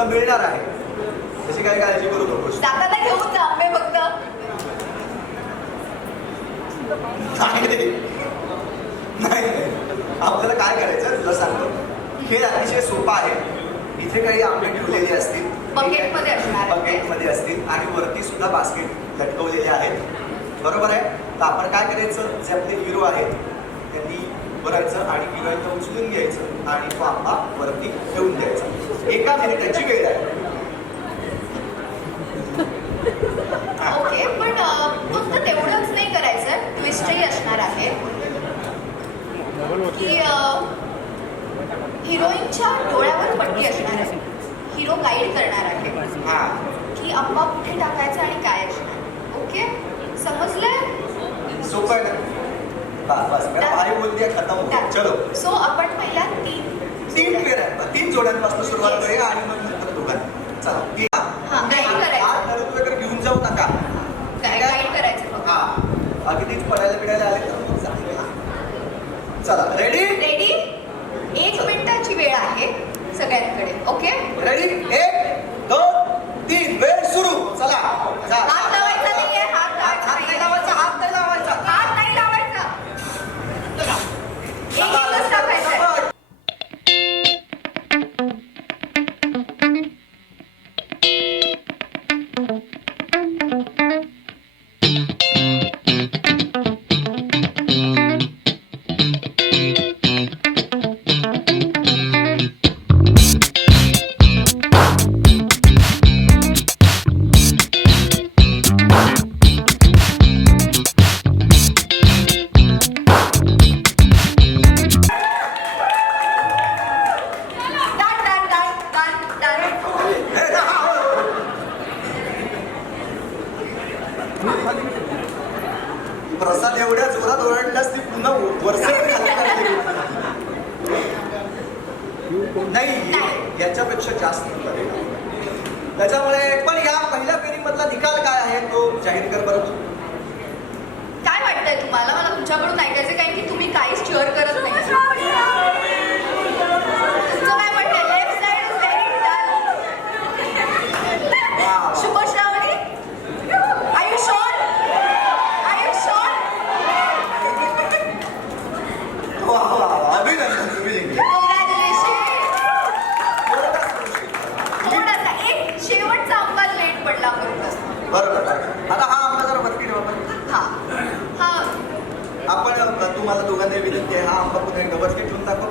तुला मिळणार आहे, त्याची काय काळजी करू नकोस. जाताना घेऊन जा आंबे फक्त. नाही आपल्याला काय करायचं तुला सांगतो. खेळ अतिशय सोपा आहे. इथे काही आंबे ठेवलेले असतील, बकेटमध्ये असणार. बकेटमध्ये असतील आणि वरती सुद्धा बास्केट लटकवलेले आहेत. बरोबर आहे. तर आपण काय करायचं, जे आपले हिरो आहेत त्यांनी करायचं आणि हिरोईनला उचलून घ्यायचं आणि तो आंबा वरती ठेवून द्यायचा. 1 मिनिटाची वेळ आहे. ओके, पण फक्त तेवढंच नाही करायचं, ट्विस्टही असणार आहे की हिरोईनच्या डोळ्यावर पट्टी असणार आहे. हिरो गाईड करणार आहे की आंबा कुठे टाकायचा आणि काय असणार. ओके, समजलंय? सोपं आहे ना. बस भारी बोलते खतम. चलो. सो आपण पहिला 3 फेऱ्या 3 जोड्यांपासून सुरुवात करूया आणि मग नंतर दोघांनी. चला. हां, गाईड करायचं. तर तू वगैरे घेऊन जाऊ नका. गाईड करायचं फक्त. हा, अगदीच पडायला बिडायला आले तर मग चालेल. चला, रेडी? रेडी? 1 मिनिटाची वेळ आहे सगळ्यांकडे. Okay, ready? 1 2 3 वेळ सुरू. चला. हात लावायचा नाहीये. हात नाही लावायचा. हात नाही लावायचा. हात नाही लावायचा. एकच टाकायचं. प्रसाद एवढ्या जोरात ओरडलास ती पुन्हा नाही, याच्यापेक्षा जास्त करेल. त्याच्यामुळे पण या पहिल्या फेरीमधला निकाल काय आहे तो जाहीर कर बरं. काय वाटतंय तुम्हाला? मला तुमच्याकडून ऐकायचं काय की तुम्ही काहीच चेअर करत नाही. तुमचं काय वाटतंय? Left side very done. Shubhashravani, are you sure? Are you sure? अभिनंदन, तुम्ही जिंकले. थोडासा एक शेवटचा आंबा लेट पडला फक्त. बरोबर. आता हा आंबा जरा वरती ठेवा पण. हा, आपण तुम्हाला दोघांना विनंती आहे, हा आंबा पुन्हा एकदा वरती ठेवून टाकू.